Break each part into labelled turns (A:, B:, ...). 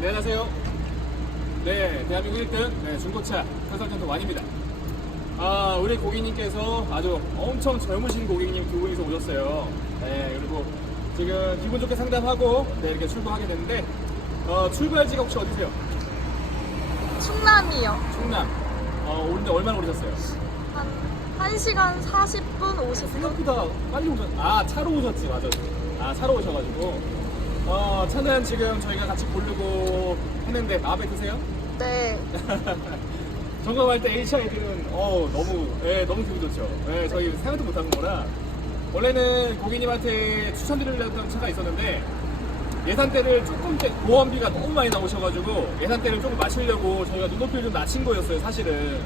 A: 네, 안녕하세요. 네, 대한민국 1등 네, 중고차 컨설턴트 완입니다. 아, 우리 고객님께서 아주 엄청 젊으신 고객님 두 분이서 오셨어요. 네, 그리고 지금 기분 좋게 상담하고 네, 이렇게 출고하게 됐는데 어, 출발지가 혹시 어디세요?
B: 충남이요.
A: 충남. 어, 오는데 얼마나 오셨어요?
B: 한 1시간 40분 50분?
A: 생각보다 빨리 오셨. 아, 차로 오셨지, 맞아. 아, 차로 오셔가지고. 어, 차는 지금 저희가 같이 고르고 했는데 마음에 드세요?
B: 네.
A: 점검할 때 HID는 어 너무 예 너무 기분 좋죠. 예 저희 생각도 못한 거라 원래는 고객님한테 추천드리려던 차가 있었는데 예산대를 조금 때 보험비가 너무 많이 나오셔가지고 예산대를 조금 맞추려고 저희가 눈높이를 좀 낮춘 거였어요 사실은.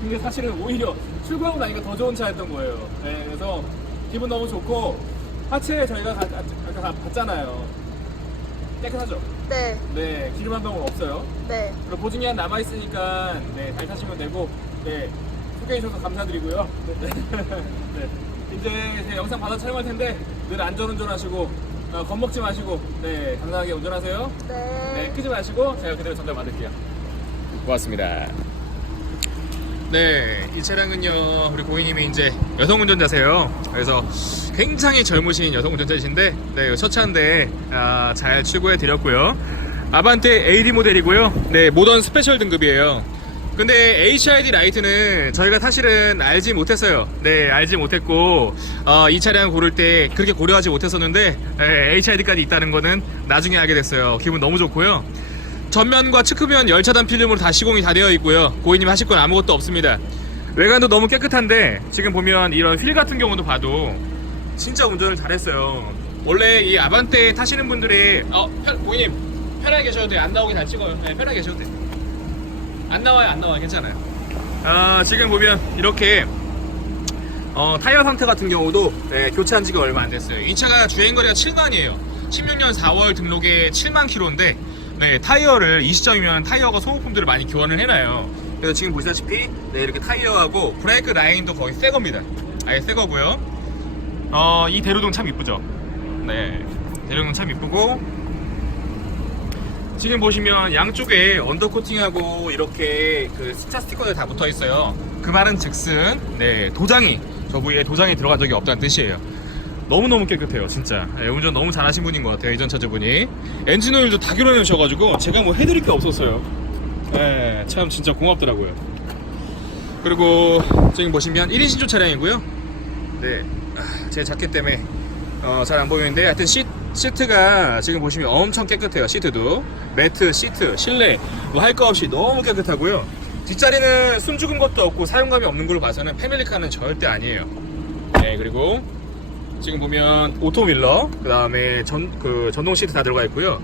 A: 근데 사실은 오히려 출고하고 나니까 더 좋은 차였던 거예요. 예 그래서 기분 너무 좋고 하체 저희가 가- 아까 가- 봤잖아요. 깨끗하죠?
B: 네.
A: 네 기름 한 방울 없어요.
B: 네.
A: 그리고 보증기한 남아 있으니까 네, 잘 타시면 되고 네, 소개해 주셔서 감사드리고요. 네, 네. 이제 제 영상 받아 촬영할 텐데 늘 안전운전 하시고 어, 겁먹지 마시고 네, 당당하게 운전하세요.
B: 네.
A: 네, 끄지 마시고 제가 그대로 전달 받을게요. 고맙습니다. 네, 이 차량은요, 우리 고객님이 이제 여성 운전자세요. 그래서 굉장히 젊으신 여성 운전자이신데, 네, 첫 차인데, 아, 잘 출고해 드렸고요. 아반떼 AD 모델이고요. 네, 모던 스페셜 등급이에요. 근데 HID 라이트는 저희가 사실은 알지 못했어요. 네, 알지 못했고, 어, 이 차량 고를 때 그렇게 고려하지 못했었는데, 네, HID까지 있다는 거는 나중에 알게 됐어요. 기분 너무 좋고요. 전면과 측면면 열차단 필름으로 다 시공이 다 되어 있고요. 고객님 하실 건 아무것도 없습니다. 외관도 너무 깨끗한데 지금 보면 이런 휠 같은 경우도 봐도 진짜 운전을 잘했어요. 원래 이 아반떼 타시는 분들이 어 편, 고객님 편하게 계셔도 돼요. 안 나오긴 안 찍어요. 네, 편하게 계셔도 돼요. 안 나와요, 안 나와요. 괜찮아요. 아 지금 보면 이렇게 어, 타이어 상태 같은 경우도 네, 교체한 지가 얼마 안 됐어요. 이 차가 주행거리가 7만이에요. 16년 4월 등록에 7만 킬로인데 네, 타이어를 이 시점이면 타이어가 소모품들을 많이 교환을 해놔요. 그래서 지금 보시다시피 네, 이렇게 타이어하고 브레이크 라인도 거의 새 겁니다. 아예 새 거고요. 어, 이 대로등 참 이쁘죠? 네, 대로등 참 이쁘고 지금 보시면 양쪽에 언더코팅하고 이렇게 그 숫자 스티커들 다 붙어 있어요. 그 말은 즉슨 네 도장이 저 부위에 도장이 들어간 적이 없다는 뜻이에요. 너무너무 깨끗해요, 진짜. 네, 운전 너무 잘하신 분인 것 같아요, 이전 차주분이. 엔진 오일도 다 교환해 주셔가지고 제가 뭐 해드릴 게 없었어요. 네, 참 진짜 고맙더라고요. 그리고 지금 보시면 1인 신조 차량이고요. 네, 아, 제 자켓 때문에 어, 잘 안 보이는데 하여튼 시, 시트가 지금 보시면 엄청 깨끗해요 시트도 매트, 시트, 실내 뭐 할 거 없이 너무 깨끗하고요 뒷자리는 숨 죽은 것도 없고 사용감이 없는 걸로 봐서는 패밀리카는 절대 아니에요 네 그리고 지금 보면 오토밀러 그 다음에 전, 그 전동 시트 다 들어가 있고요.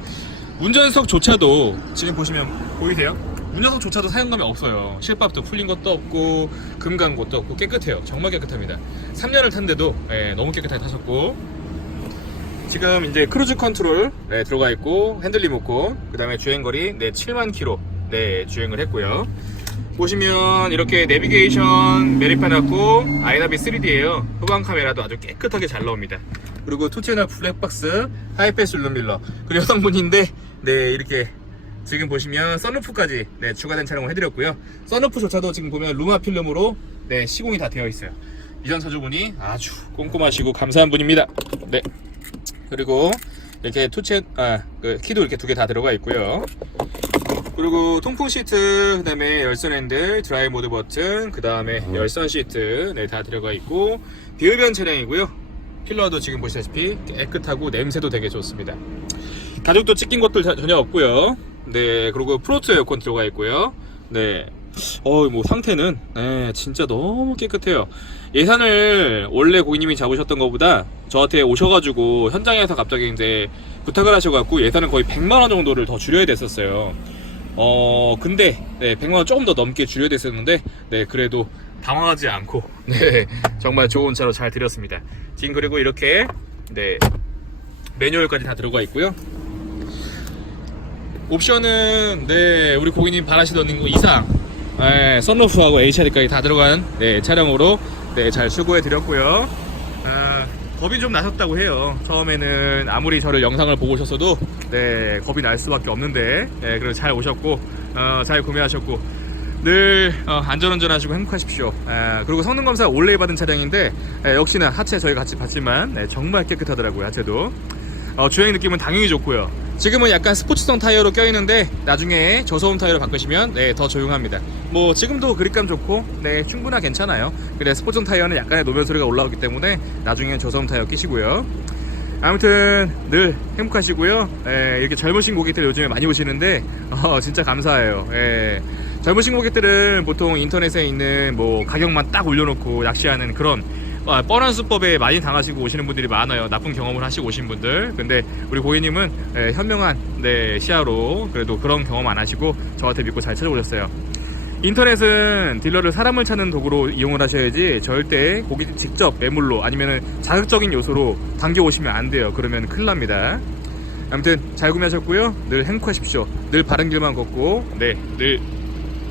A: 운전석조차도 지금 보시면 보이세요? 운전석조차도 사용감이 없어요. 실밥도 풀린 것도 없고 금간 것도 없고 깨끗해요. 정말 깨끗합니다. 3년을 탄데도 예, 너무 깨끗하게 타셨고. 지금 이제 크루즈 컨트롤 네, 들어가 있고 핸들 리모컨 그 다음에 주행거리 네, 7만 킬로 네, 주행을 했고요 보시면 이렇게 내비게이션 났고 아이나비 3D예요. 후방 카메라도 아주 깨끗하게 잘 나옵니다. 그리고 투채널 블랙박스 하이패스 룰루밀러. 그리고 여성분인데 네 이렇게 지금 보시면 썬루프까지 네, 추가된 촬영을 해드렸고요. 썬루프조차도 지금 보면 루마 필름으로 네, 시공이 다 되어 있어요. 이전 차주분이 아주 꼼꼼하시고 감사한 분입니다. 네. 그리고 이렇게 투체 아, 그 키도 이렇게 두 개 다 들어가 있고요. 그리고 통풍 시트, 그다음에 열선 핸들, 드라이 모드 버튼, 그다음에 열선 시트 네, 다 들어가 있고 비흡연 차량이고요. 필러도 지금 보시다시피 깨끗하고 냄새도 되게 좋습니다. 가죽도 찢긴 것들 자- 전혀 없고요. 네, 그리고 프로트 에어컨 들어가 있고요. 네. 어, 뭐 상태는 네, 진짜 너무 깨끗해요. 예산을 원래 고객님이 잡으셨던 것보다 저한테 오셔가지고 현장에서 갑자기 이제 부탁을 하셔갖고 예산을 거의 100만 원 정도를 더 줄여야 됐었어요. 어, 근데 네, 100만 원 조금 더 넘게 줄여야 됐었는데 네, 그래도 당황하지 않고 네, 정말 좋은 차로 잘 드렸습니다. 지금 그리고 이렇게 네, 매뉴얼까지 다 들어가 있고요. 옵션은 네 우리 고객님 바라시던 거 이상 네, 썬루프하고 HR까지 다 들어간 네, 차량으로 네, 잘 수고해 드렸고요. 아, 겁이 좀 나셨다고 해요. 처음에는 아무리 저를 영상을 보고 오셨어도 네 겁이 날 수밖에 없는데 네, 그래도 잘 오셨고 어, 잘 구매하셨고 늘 어, 안전운전하시고 행복하십시오. 아, 그리고 성능 검사 올레이 받은 차량인데 에, 역시나 하체 저희 같이 봤지만 네, 정말 깨끗하더라고요 하체도. 어, 주행 느낌은 당연히 좋고요. 지금은 약간 스포츠성 타이어로 껴있는데 나중에 저소음 타이어로 바꾸시면 네, 더 조용합니다. 뭐 지금도 그립감 좋고 네, 충분하 괜찮아요. 근데 스포츠성 타이어는 약간의 노면 소리가 올라오기 때문에 나중에 저소음 타이어 끼시고요. 아무튼 늘 행복하시고요. 예, 이렇게 젊으신 고객들 요즘에 많이 오시는데 어, 진짜 감사해요. 예. 젊으신 고객들은 보통 인터넷에 있는 뭐 가격만 딱 올려놓고 낚시하는 그런 아, 뻔한 수법에 많이 당하시고 오시는 분들이 많아요. 나쁜 경험을 하시고 오신 분들. 근데 우리 고객님은 예, 현명한 네, 시야로 그래도 그런 경험 안 하시고 저한테 믿고 잘 찾아오셨어요. 인터넷은 딜러를 사람을 찾는 도구로 이용을 하셔야지 절대 고객 직접 매물로 아니면 자극적인 요소로 당겨 오시면 안 돼요. 그러면 큰일 납니다. 아무튼 잘 구매하셨고요. 늘 행복하십시오. 늘 바른 길만 걷고 네, 늘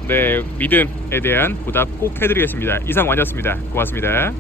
A: 네, 믿음에 대한 보답 꼭 해드리겠습니다. 이상 완이었습니다. 고맙습니다.